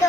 2